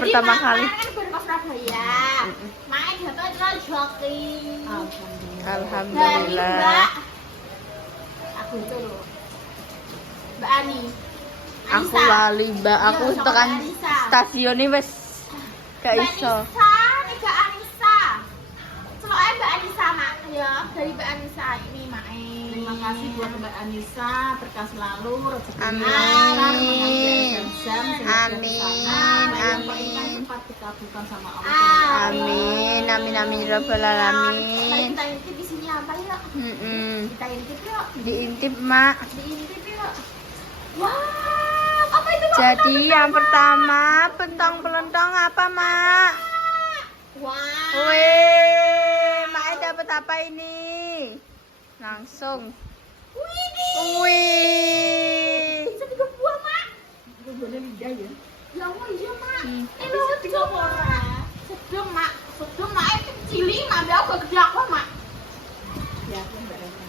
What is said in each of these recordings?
pertama kali. Kan baru ke Surabaya. Main jatuh itu joki. Alhamdulillah. Aku itu loh. Mbak Ani. Aku lali, Mbak. Aku tekan stasiun ini wes gak iso. Mbak Anissa. Soalnya Mbak Anissa mak ya, dari Mbak Anissa ini mak. Terima kasih buat Mbak Anissa, berkah selalu, rezeki Amin. Amin. Cepat dikabulkan sama Allah. Amin. Amin ya rabbal alamin. Kita intip di sini apa ya? Kita intip yuk. Diintip, Mak. Diintip yuk. Wow, apa itu Mak? Jadi yang pertama pentong-pelentong apa, Mak? Wow. Wih, Mak dapat apa ini? Langsung. Wih. Bisa 3 buah Mak. Itu boleh lidah ya. Ya Allah iya Mak. Ini loh 3 buah. Sedang Mak. Sedang Mak itu cili Mak. Biar aku gede aku Mak. Ya, Mbak Rena.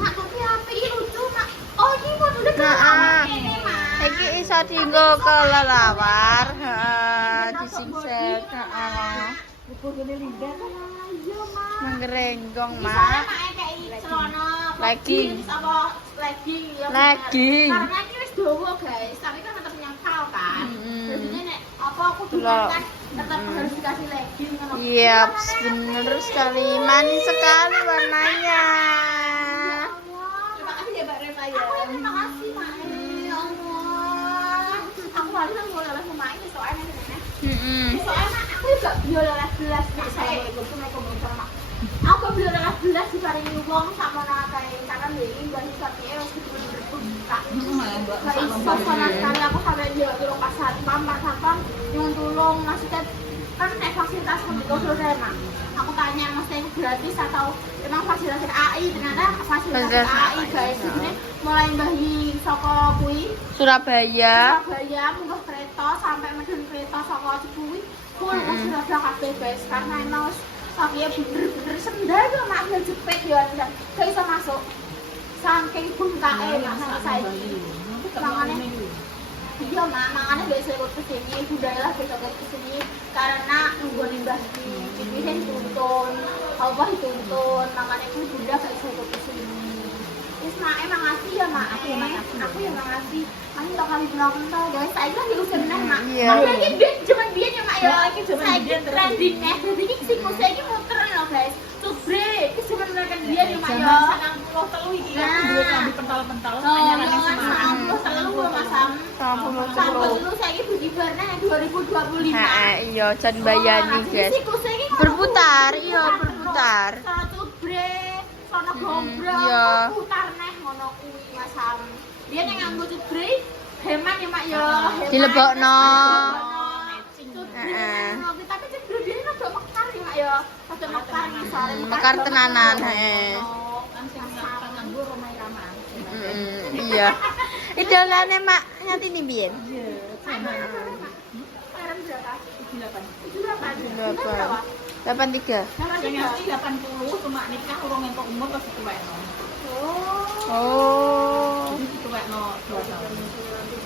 Mak tapi apa ini lucu Mak. Oh ini mau udah ke ini Mak. Iki iso dienggo kelelawar, disingsel, heeh. Itu boleh lidah kan? Iya Mak. Menggerenggong, Misalnya Mak. Mak kayak celana Legging. jeans apa legging ya. Legging. Karena ini wis dawa guys, tapi kan tetap nyangkal kan. Jadi nek apa aku dulu kan tetap harus dikasih legging kan. Iya, bener sekali. Manis sekali warnanya. Terima kasih ya Mbak Reva ya. Aku yang terima kasih Mak. Ya Allah. Aku harus boleh oleh sama ini soalnya nih. Soalnya Mak, aku juga beli gelas Mak. Saya ikut Mak. Aku beli gelas di paringi wong sama nakae karena ini mbak Hisapnya harus bener-bener buka. Gak iso sama sekali aku sampai dia turun pas satpam yang tolong maksudnya kan nek fasilitas penduduk selesai Mak. Aku tanya maksudnya itu gratis atau emang fasilitas AI, ternyata fasilitas AI guys. Ini mulai bayi saka kuwi Surabaya. munggah kereta sampai medun kereta saka Cipuwi full sudah kabeh guys karena emang tapi ya bener-bener sendal tuh Mak dia jepit ya tidak bisa masuk saking bengkake Mak sampai saiki makanya iya Mak makanya gak bisa ikut kesini budaya lah besok ikut kesini karena nunggu limbah di TV tuntun apa dituntun makanya itu bunda gak bisa ikut kesini terus Mak emang ngasih ya Mak aku yang ngasih masih tak kali bilang tau guys saya lagi usia benar Mak makanya dia cuma dia ya Mak ya saya trending jadi si musa ini muter loh guys subre itu cuma mereka dia ya Mak ya Sanang pulau telu iki aku duwe klambi pental-pental anyar-anyar semangat. Telu Mas Sam sampai dulu saya ini bukibarnya 2025 Iya, jan bayani, guys. Berputar, iya berputar. Sono subre sono gombrong Iya. putar neh ngono kuwi Mas Sam dia nek nganggo subre hemat ya Mak ya Dilebokno. Tapi cedera dia rada mekar ya Mak ya. Rada mekar misalnya Mekar tenanan, Kan sing nganggo Romai Rama. Iya. Idolane Mak nganti ni biyen. Iya, Sekarang berapa? 83. 78. Sing ngerti 80 cuma nikah urung entuk umur pas dituwekno. Oh. Jadi dituwekno 2 tahun.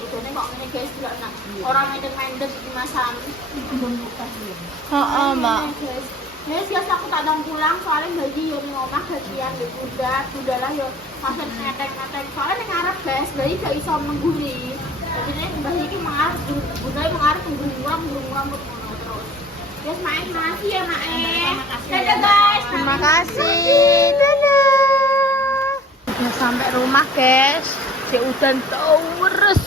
Ini kok ini guys juga nak orang mendek-mendek di Masam. Heeh, Mak. Guys, biasa aku tak dong pulang soalnya bayi yo ning omah gajian di bunda lah yo masih ngetek-ngetek soalnya ning ngarep guys, bayi gak iso mengguri. Jadi nek bayi iki mengarep bunda mengarep mengguri terus. Guys, main masih ya Mak. Dadah guys. Terima kasih. Dadah. Udah sampai rumah, guys. Si udan terus.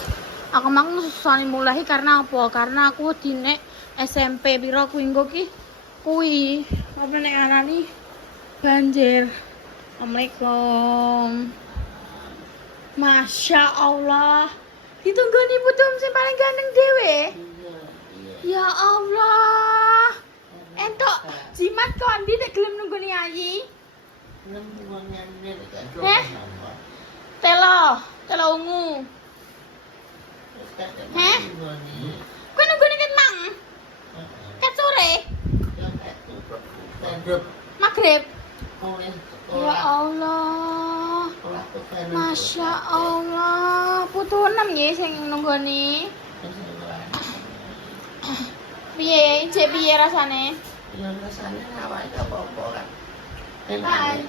Aku mang susah mulai karena apa? Karena aku di nek SMP piro kuwi nggo ki? Kuwi apa nek ngarani banjir. Assalamualaikum. Masya Allah. Ditunggu nih putum sing paling ganteng dewe. Ya Allah. Entok jimat kondi nek gelem nunggoni ayi. Telo ungu. Heh? Kowe nunggoni ket mang? Ket sore? Maghrib. Ya Allah. Masya Allah. Putu 6 ya sing nunggoni. Piye? Cek piye rasane? Yang rasanya awalnya apa-apa kan. Hai.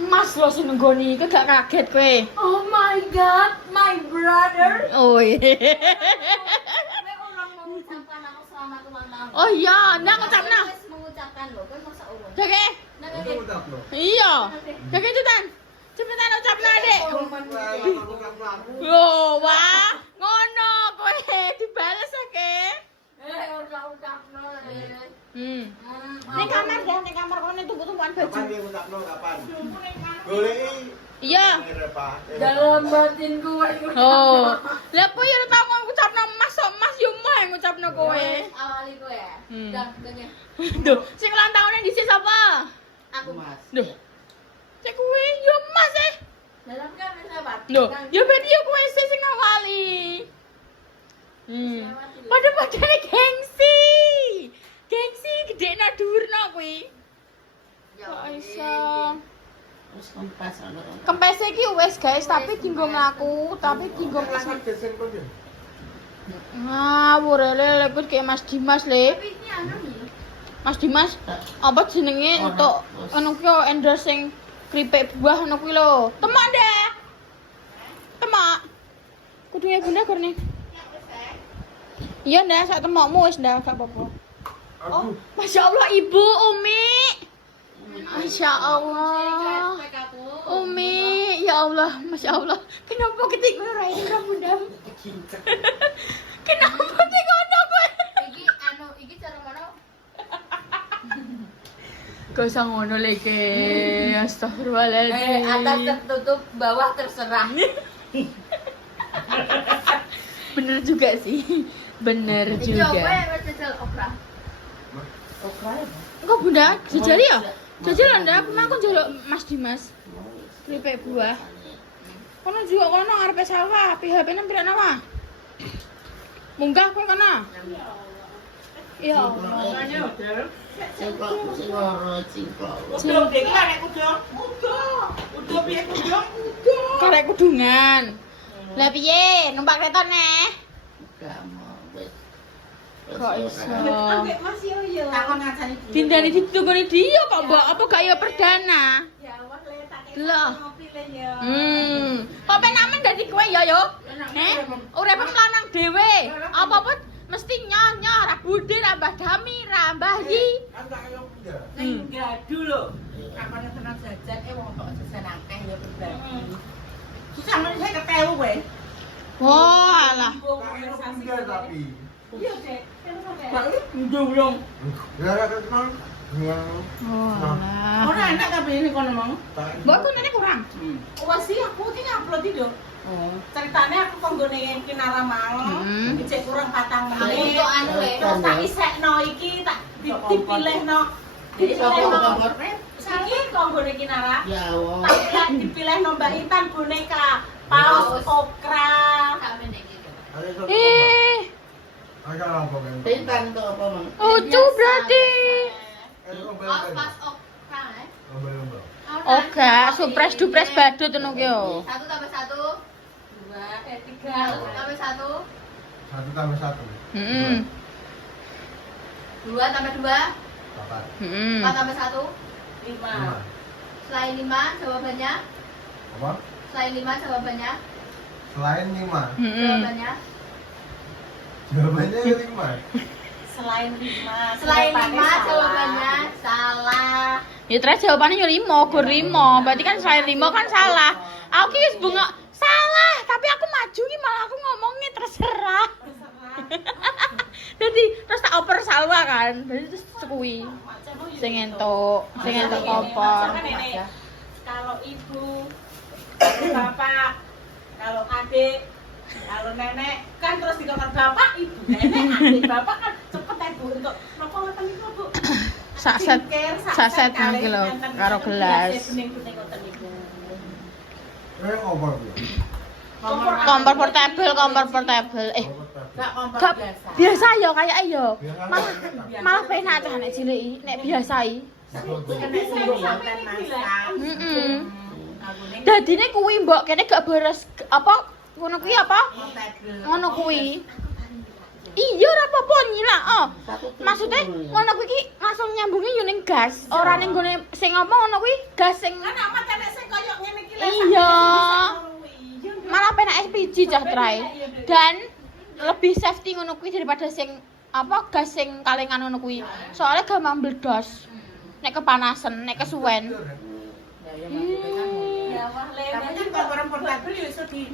Mas lo sing nggoni iki gak kaget kowe. Oh my god, my brother. Oh iya. Kowe orang mengucapkan aku selamat ulang tahun. Oh iya, ndak ngucapna. Wis mengucapkan lho, kowe masa urung. Jake. Nang Itu ngene. udah loh. Iya. Jake cepetan. Cepetan ucapna, Dek. Yo. Yo, wah. Ngono kowe dibales oke. Udah-udahno. Ning kamar ya, ning kamar kono tumpuk-tumpukan baju. Kapan dia ngucapno kapan? Goleki. Iya. Pak. Dalam batinku kowe. Oh. Lah apa ya tau ngucapno Mas kok Mas yo mah ngucapno kowe. Awali kowe ya. Hmm. Dah, tanya. Duh, sing ulang tahunnya dhisik sapa? Aku Mas. Duh. Cek kowe yo Mas dalam kan wis lewat. Loh, ya berarti yo kowe sing ngawali. Pada gengsi. Gengsi gedekna dhuwurna kuwi. Kok iso. Terus kempas ono. Kempes iki wis guys, tapi dienggo mlaku, tapi dienggo Kan desen kok ya. ngawur lek kayak Mas Dimas le. Tapi ini anu nih. Mas Dimas apa jenenge untuk anu ki endorse sing kripik buah ngono kuwi lho. Temak deh. Temak. Kudune Bunda gorne. Iya ndak sak temokmu wis ndak gak apa-apa. Aduh. Masya Allah Ibu Umi. Masya Allah. Umi, ya Allah, Masya Allah. Kenapa ketik ora ini Bunda? Kenapa ketik ngono kowe? Iki cara mana? Gak usah ngono leke. Astagfirullahaladzim. Atas tertutup, bawah terserah. Bener juga sih. Bener Iki apa juga. ya wis jajal okra. Okra. Enggak Bunda, jajal ya? Jajal anda, aku mau njaluk Mas Dimas. Keripik buah. Kono juga kono arepe sawah, PHP-ne pira nawa? Munggah kowe kono. Ya Allah. Sing loro cingklok. Udah iki arek kudu. Udah piye kudu? Karek kudungan. Lah piye? Numpak kereta neh. Gak mau wis. Kok iso? Ambek Mas yo yo. Takon ngajani dulu. Dindani ditungoni dia kok, Mbak. Apa gak ya perdana? Ya wes le tak Lah. ngopi le yo. Kok penamen dadi kowe ya yo? Urip lanang dhewe. Apa-apa mesti nyonya, ra budhe, ra mbah Dami, ra mbah Yi. Kan tak ayo ya. Ning gadu lho. Kapane tenan jajan wong kok jajan akeh ya berbagi. Susah men saya ketemu kowe. Wah, alah. Tak ayo pindah tapi. Iya, Dek. Pak ndulung. Ya ra kenal. Ya. Wah. Ora enak tapi ini kono mau. Tak. Mbok kok nenek kurang. Wah sih aku iki ngupload iki lho. Oh. Ceritanya aku konggone Kinara Mang. Cek kurang 4 menit. Untuk anu le. Terus tak isekno iki tak dipilihno. Dipilihno. Iki konggone Kinara. Ya Allah. Tak dipilihno Mbak Intan boneka paus okra. Sampe nek iki. Ayo sok. Ayo apa kan? Pintan tuh apa mang? Lucu berarti. Ayo Pas kembali. pas okra ya. Kembali. Oke, supres dupres badut ngono ki yo. 1 tambah 1. 2 3 tambah 1. 1 tambah 1. Heeh. 2 tambah 2. 4. 4 tambah 1. 5. Selain 5 jawabannya. Apa? Selain 5 jawabannya. Selain 5. Jawabannya. Jawabannya 5. Selain 5. Selain 5 jawabannya salah. Ya terus jawabannya yo 5, gur 5. Berarti kan selain 5 kan salah. Aku ki wis bengok salah, tapi aku maju ki malah aku ngomongnya terserah. Jadi terus tak oper salwa kan. Berarti terus kuwi sing entuk kopor. Kalau ibu, kalau bapak, kalau adik, kalau nenek kan terus di kamar bapak, ibu, nenek, adik, bapak kan cepet ya bu untuk nopo ngoten niku bu. Saset saset nang ki lho karo gelas. Eh apa? Kompor portable. Enggak kompor Gak biasa. biasa ya kayak yo. Malah penak cah nek cilik nek biasai. Kena sumbu santen masak. Heeh. Aku ning Dadine kuwi mbok kene gak beres apa ngono kuwi apa? portable. Ngono kuwi. Iya ora apa-apa nyilak. Oh. Satu Maksudnya tuku, ya. ngono kuwi iki langsung nyambungi yo ning gas. Ora ning gone sing apa ngono kuwi gas sing Kan amat enek sing koyo ngene iki Iya. malah penak LPG cah trae. Dan lebih safety ngono kuwi daripada sing apa gas sing kalengan ngono kuwi. Soalnya gampang meledos. Nek kepanasan, nek kesuwen. Ya wah Tapi kan kalau orang portable ya iso di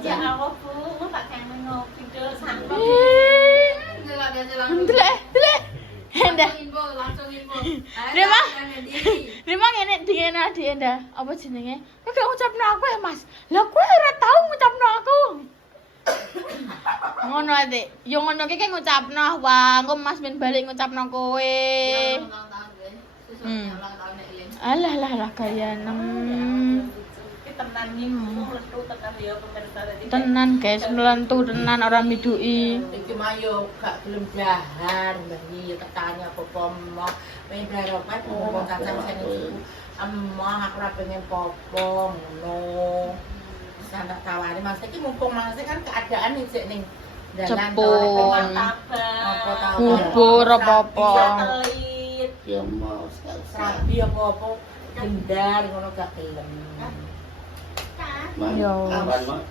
Ya Allah Bu, mau tak kangen ngopi dulu sampai Delek. Endah. Langsung info. Rima. Rima ngene dingene di endah. Apa jenenge? Kok gak ngucapno aku ya, Mas? Lah kowe ora tau ngucapno aku. Ngono ae. Yo ngono ki ngucapno wah, engko Mas ben balik ngucapno kowe. Alah gaya nem. tenan nih melentu tenan ya pemirsa tadi. Tenan guys, melentu tenan orang midui. Iki mayo gak gelem dahar, mbah iki tak tanya apa mau pengen darokat ngomong kacang sing iku. Emang aku ora pengen popo ngono. Sana tawari Mas iki mumpung Mas kan keadaan sik ning dalan Cepun. Apa Bubur apa-apa. Telit. Ya mau sapi apa-apa gendar ngono gak gelem. Yo. Kapan mau?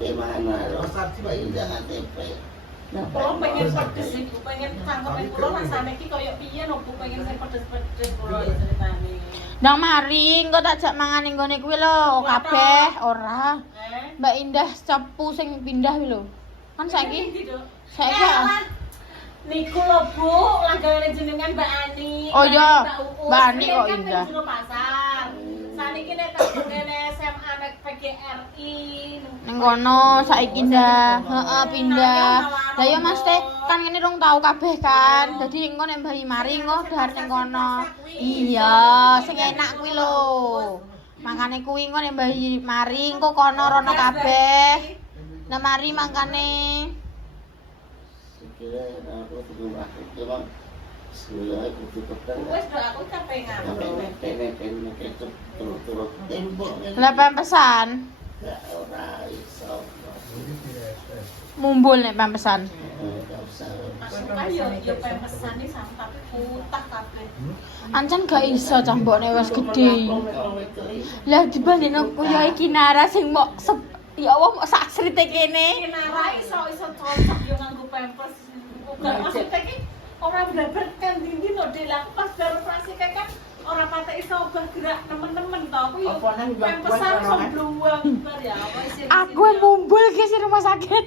Gimana? Rasa bayi jangan tempe. Kalau pengen pedes iku, pengen cangkepe kula rasane iki koyo piye lho Bu, pengen sing pedes-pedes kula ceritane. Ndang mari engko tak jak mangan ning gone kuwi lho, kabeh ora. Mbak Indah cepu sing pindah kuwi lho. Kan saiki Niku lho Bu, langgane jenengan Mbak Ani. Oh iya, Uus. Mbak Ani kok Kan Indah. ning jero pasar. Saniki nek tak ngene SMA nek PGRI. Ning kono saiki ndah, heeh pindah. Lah ya Mas Teh, kan ngene rong tau kabeh kan. Dadi engko nek bayi mari engko dahar ning kono. Iya, sing enak kuwi lho. Makane kuwi engko nek bayi mari engko kono rono kabeh. Nah mari mangkane. Sekira aku tunggu aku cuma sekolah aku cukup Wes do aku capek ngambek. Tene turut tembok Lah pempesan, gak ora iso. mumbul nek pempesan. Gak usah. Yo pemesan iki sama tapi putah kabeh. Ancen gak iso cah mbokne wis gedhe. Lah dibandingno kuyahe Kinara sing mok ya Allah mok sak srite kene. Kinara iso cocok yo nganggo pampers. Uga maksudnya iki ora blaber kan dindi no delak pas baru operasi kan ora patek iso obah gerak temen-temen to aku yo pampersan sombluwang bar ya apa isi. Aku yang mumbul ke si rumah sakit.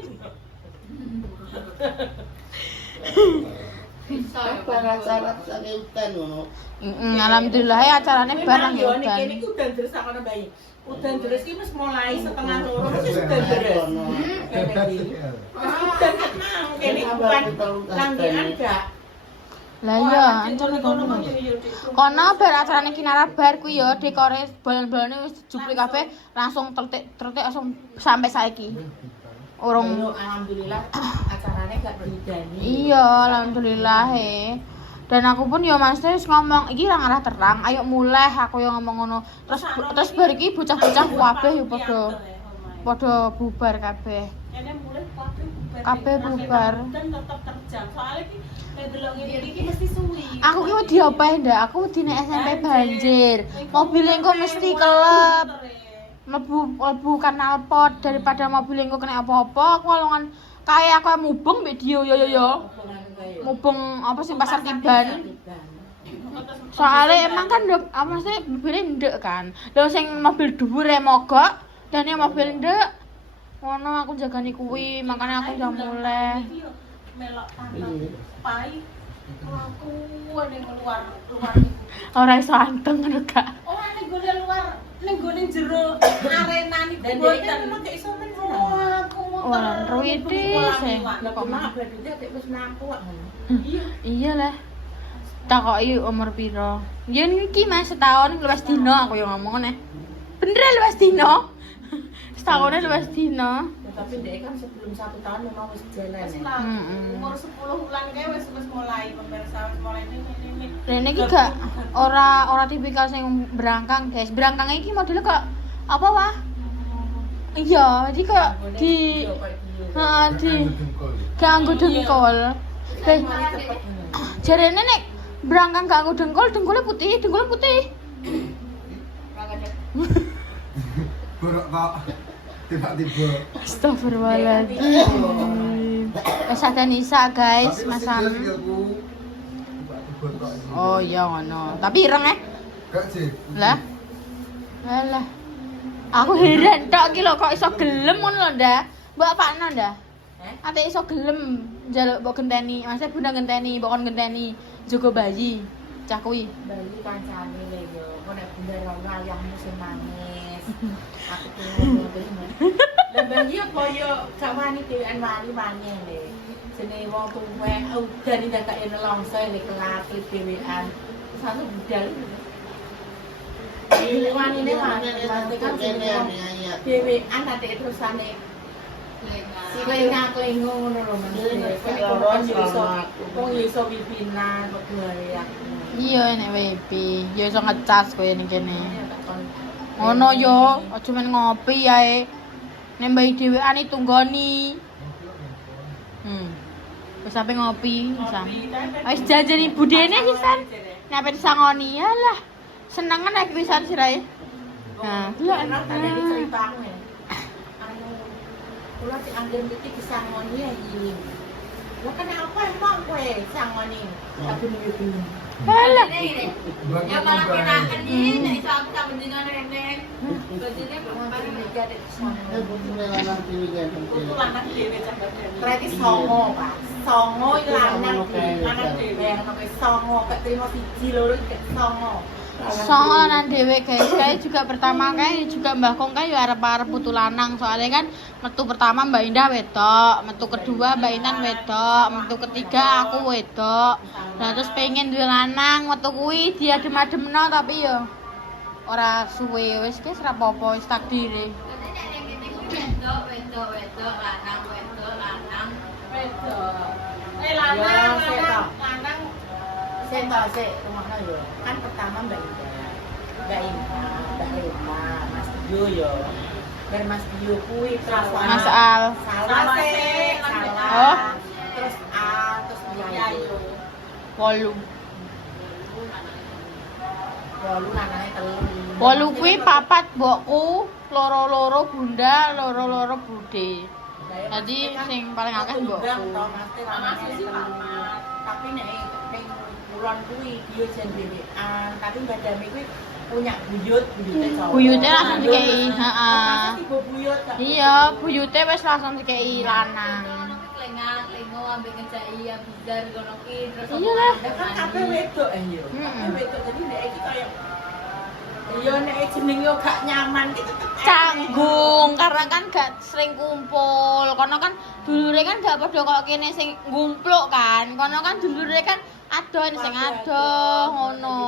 Apa syarat sange hutan ngono. Alhamdulillah ya acarane bareng ya Yo niki niki udan terus sakone bayi. Udan terus iki wis mulai setengah loro wis udan terus. Udan tenang kene bukan langgian gak. Lah iya, ancen kono. Kono bar acarane Kinara bar kuwi ya dekore balon-balone wis dijupli kabeh langsung tretik langsung sampai saiki. Urung Alhamdulillah acarane gak didani. iya, alhamdulillah Dan aku pun ya Mas wis ngomong iki ra ngarah terang, ayo mulai aku yo ngomong ngono. Terus bar iki bocah-bocah kabeh yo padha bubar kabeh. Kene mulai Kabeh bubar. Dan tetep terjang. Soalnya iki nek delok ngene iki mesti suwi. Aku ki wedi opeh ndak, aku wedi nek SMP banjir. Mobil engko mesti kelep. Mlebu kanal pot daripada mobil engko kena apa-apa, aku alongan kae aku mubeng mbek dia yo. Mubeng apa sing pasar Tiban. Soalnya emang kan ndek apa sih mobilnya ndek kan. Lho sing mobil dhuwur mogok dan yang mobil ndek ngono aku jagani kuwi, makanya aku udah mulai. Melok tanam pai. Aku ning luar Ora iso anteng ngono gak. Ora ning gone luar, ning gone jero arena niku boten memang gak iso men. Aku Ora ruwiti sih. Kok mah berarti dek wis mampu kok. Iya lah. Takoki umur piro? Ya niki Mas setahun luwes dino aku yo ngomong ngene. Bener luwes dino. Setahunnya luwes dino. Tapi dek kan sebelum 1 tahun memang wis jalan. Umur 10 bulan kae wis mulai pemirsa wis mulai ini. Rene iki gak ora tipikal sing berangkang, guys. Berangkang iki modelnya kok apa wah? Iya, jadi kok di Heeh, di Dengkul. ganggu dengkul. Hei, jarene nek berangkang ganggu dengkul, dengkulnya putih. Borok kok. Tiba-tiba. Astagfirullahaladzim. Wes ada Nisa guys, Tapi Mas mesti dia Sam. sikilku. Tiba-tiba kok. Oh iya ngono. Tapi ireng Gak sih. Lah. Alah. Aku heran tok iki lho kok iso gelem ngono lho, Ndak. Mbok apakno, Ndak? Ate iso gelem njaluk mbok genteni. Maksudnya bunda genteni, mbok kon genteni jaga bayi. Cah kuwi. Bali kancane le yo, kok nek bunda ora wayahmu sing nangis. Aku tuh terus. Lah bayi apa yo gak wani dhewean wani le. Jenenge wong tuwek udan iki gak yen nelongso le kelap dhewean. Satu budal. Ini wanine wani kan dhewean ate terusane Klenga-klengo ngono lho Mas. Wong iso pimpinan kok gaya. Iya nek WP, yo iso ngecas kowe ning kene. Ngono yo, aja men ngopi ae. Nek mbayi dhewean itu tunggoni. Wis sampe ngopi, Sam. Wis janjeni budene pisan. Nek ape disangoni, alah. Senengan nek pisan sirahe. Nah, delok tadi cerita aku ya. Kula sing anggere iki disangoni ya iki. Lah kenapa emang kowe sangoni? Aku niku. alah. Ya malah kenaan ini nek iso aku tak bendina nenek. Bajine Berarti songo, Pak. Songo iki lanang dhewe, nek songo gak terima siji loro iki songo. Soalan dhewe guys, kae juga pertama kae juga Mbah Kong kae yo arep-arep putu lanang. Soalnya kan metu pertama Mbak Indah wedok, metu kedua Mbak Intan wedok, metu ketiga aku wedok. Nah terus pengen duwe lanang, metu kuwi dia adem-ademno tapi yo ora suwe wis guys ora apa-apa wis takdire. wedok lanang. Lanang Sik to sik, rumakno yo. Kan pertama Mbak Ida, Mbak Rima, Mas Dio yo. Bar Mas Dio kuwi terus Mas Al. salah sik, salah. Oh. Terus A, terus Yayu. 8. Wolu lanange telu. 8 kuwi papat mbokku, loro-loro bunda, loro-loro bude. Jadi sing paling akeh mbokku. Tapi nek ning kulon kuwi dia jen dhewean, tapi Mbak Dami kuwi punya buyute cowok. Buyute langsung dikei, heeh. Ibu buyut gak? Iya, buyute wis langsung dikei lanang. Lengo ambek ngejaki ya bizar ngono ki terus Iya lah. Ya kan kabeh wedok yo. Kabeh wedok jadi nek iki kaya yo nek jeneng yo gak nyaman ki tetep Canggung karena kan gak sering kumpul. Kono kan dulure kan gak padha kok kene sing ngumpluk kan. Kono kan dulure kan adoh sing adoh ngono.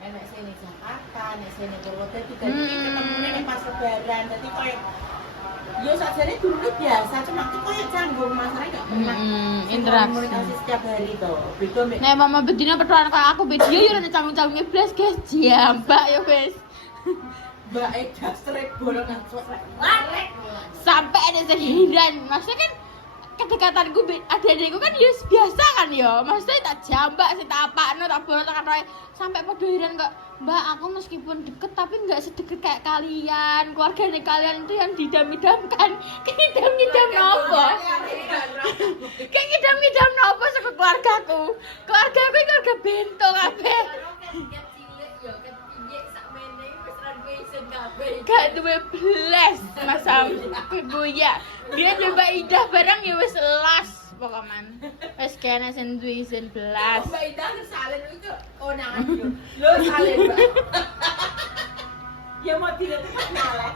Nek sini Jakarta, nek sini Purwodadi dadi ketemune nek pas lebaran. Dadi kaya yo sakjane dulu biasa cuma ki kaya canggung masalahnya gak pernah interaksi. komunikasi setiap hari to. Beda mek Nek mama bedina petualan kayak aku video yo nek canggung-canggung iblis guys. Jambak yo guys. Mbak Eda strek bolongan suara. Sampai ada sendirian. Maksudnya kan kedekatanku adik-adikku kan ya biasa kan ya. Maksudnya tak jambak sih tak apakno tak bolong tak katoke sampai padha heran kok, Mbak aku meskipun deket tapi nggak sedekat kayak kalian. Keluarganya kalian itu yang didam-idamkan. Kayak ngidam-ngidam apa? Kayak ngidam-ngidam apa sama keluargaku? Keluargaku ini keluarga bento kabeh. Gak duwe blas Mas Sam. Kuya. Dia coba Idah barang ya wis elas pokokan. Wis kene sing duwe isin blas. Mbak Ida kesalen itu konangan yo. Lo salen, Mbak. ya mau tidak nyala.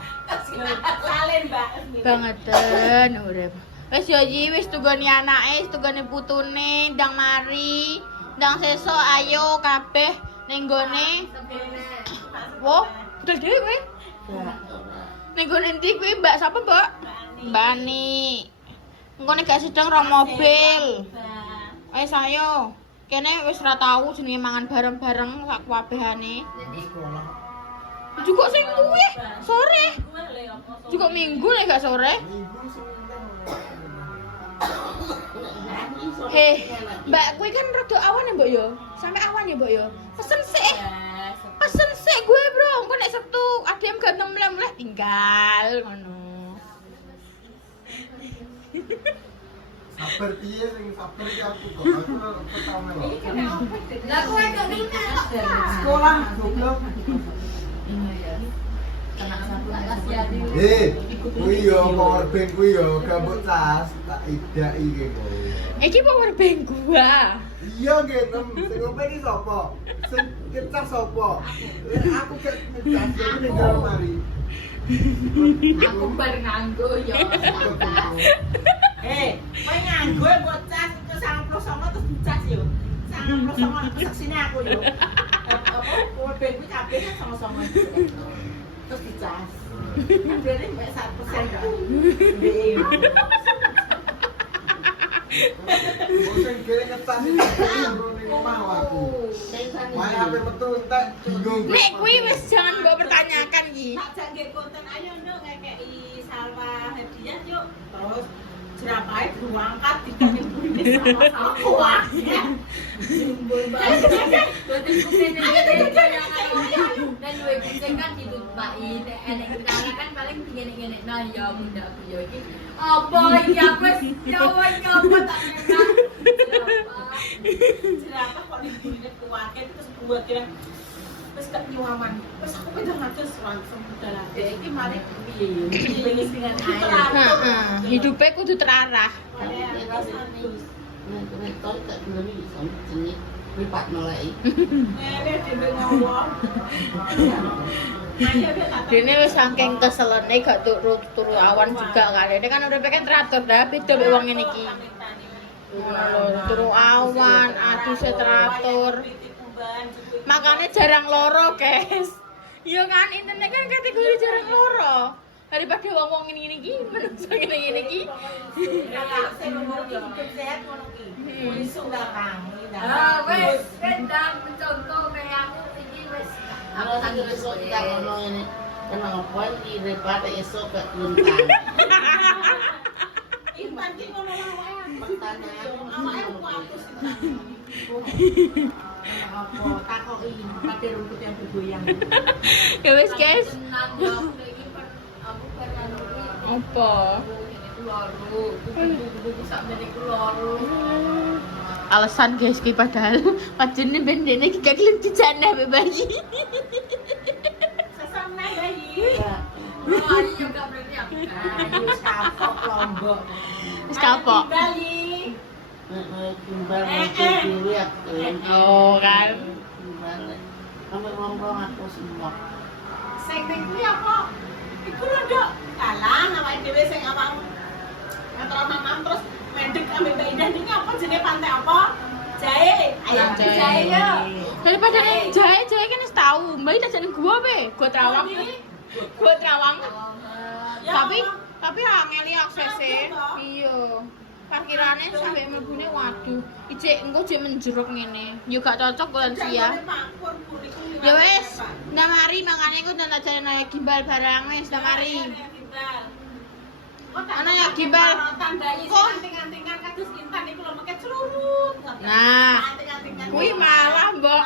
Salen, Mbak. Bangetan urip. Wis yo iki wis tugone anake, wis tugone putune, ndang mari. Ndang sesuk ayo kabeh ning gone. Wo, budal dhewe kowe. Ning gone ndi kuwi Mbak sapa, Mbak? Bani. Engko nek gak sedeng ro mobil. Wis ayo. Kene wis ora tau jenenge mangan bareng-bareng sak kabehane. Juga sing kuwi sore. Juga minggu nek gak sore. Minggu sih. Heh, Mbak, kuwi kan rada awan ya, Mbak yo. Sampai awan ya, Mbak yo. Pesen sih. Pesen sih gue, Bro. Engko nek Sabtu adem ganteng mleh-mleh tinggal ngono. Sabar piye sing sabar iki aku kok. Aku pertama lho. Lah kowe kok ngene kok. Sekolah goblok. Kuwi yo power bank kuwi yo gambut tas tak idaki kene. Iki power bank gua. Iya nggih, sing ngopo iki sapa? Sing kecas sapa? Aku gak ngecas iki ning dalam mari. Aku bar nganggo yo. Kowe nganggo mbok cas itu 99 terus dicas yo. 99 kesaksine aku yo. Apa kowe ben kuwi kabeh kan sama-sama. Terus dicas. Akhirnya mbak 1% kan. Sing kene ngecas iki ning omah aku. Main HP metu entek bingung. Nek kuwi wis jangan mbok pertanyakan iki. Tak jak nggih konten ayo nduk ngekeki Salwa hadiah yuk. Terus jerapai diangkat dikasih bunyi sama-sama kuat. Jumbo banget. Berarti kene dan duwe kucing kan ditumpahi nek enek kita kan paling ngene-ngene nah ya muda aku yo iki. Apa iki apa jawab apa tak enak. Jerapah kok dibunyi kuatnya terus buat kira terus gak nyaman. Terus aku pegang atus langsung dalam iki mari piye yo. Dengan air. Heeh, hidupe kudu terarah. Dene wis saking keselene gak turu awan juga kali. Ini kan udah pengen teratur dah beda mek wong ngene iki. Turu awan, aduh teratur. Makanya jarang loro, guys. Iya kan internet kan kategori jarang loro. Daripada wong-wong ngene-ngene iki, menungso ngene-ngene iki. Saya nomor iki sehat ngono ki. Iso datang. wes kendang mencontoh kayak aku iki wes Ako sa gusto kita ngomong ini, kanang poin di repate iso ka luntang. Intan ki ngono wae. Pagtana Awake kuatus apa takoki pakai rumput yang bergoyang. Ya wes, guys. Aku pernah Apa? Alasan guys ki padahal pajene bendene iki gak gelem dijanah mbek bayi. sesane bayi. Oh, iya gak berarti aku. Wis kapok lombok. Wis kapok. Bali. Timbal motor diri aku. Oh kan. Timbal. Kamu ngomong aku semua. Sing ning kuwi apa? Iku rada kalah awake dhewe sing awak ngetro terus mendek ambek Mbak Indah ini apa jenenge pantai apa? Jahe. Ayo Jahe. jahe yo. Daripada ning jahe kan wis tau. Mbak tak jane gua be, gua Terawang. Gua Terawang. Ya Tapi angel aksese. Iya. Parkirane sampai mlebune waduh. Ijek engko jek menjeruk ngene. Yo gak cocok lansia. Ya wes, ndak mari makane engko tak jane naya gimbal barang wes ndak mari. Ana ya gimbal. Tandai Kok? anting-antingan kados intan iku lho meket celurut. Nah, Anting-antingan. kuwi malah, Mbok.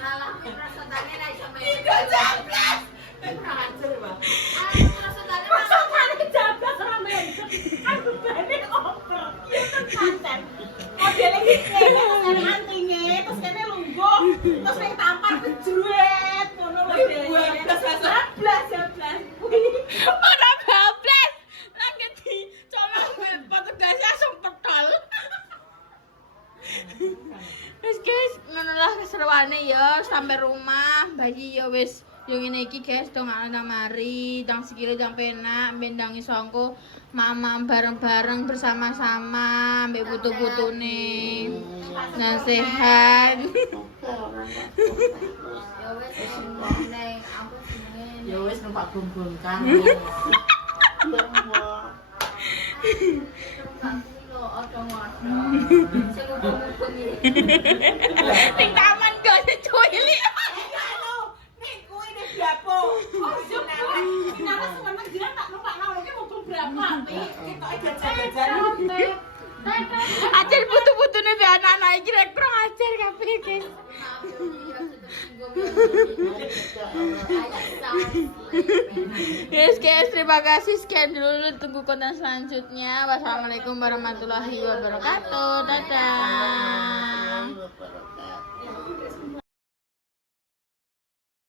Lalah rasa tane ra iso main. Iku jablas. Kurang ajar, Bang. Rasa tane Masa tane jablas ora main. Aku bane oper. Iya kan modele iki kene antinge terus kene lungguh terus ning tampar kejuet ngono lho. Jablas. Ora bablas. Lah ngerti, colong petugas langsung petol. Wis guys, ngono lah keseruane ya sampai rumah. Bayi ya wis yo ngene iki guys, dong ana mari, dang sikile dang penak, bendangi sangko mama bareng-bareng bersama-sama mbek putu-putune. Nah sehat. Ya wes neng aku seneng. Ya wis numpak bumbung kan. Ning taman gak cuili. Nih kuwi nek blapo. Oh, yo nek. Kenapa semeneng dia tak numpak nang mobil berapa? Kita jajan-jajan. Ajar butuh-butuhnya be anak-anak iki rek kurang ajar kabeh, guys. Yes guys, terima kasih, sekian dulu, tunggu konten selanjutnya. Wassalamualaikum warahmatullahi wabarakatuh. Dadah. Wabarakatuh.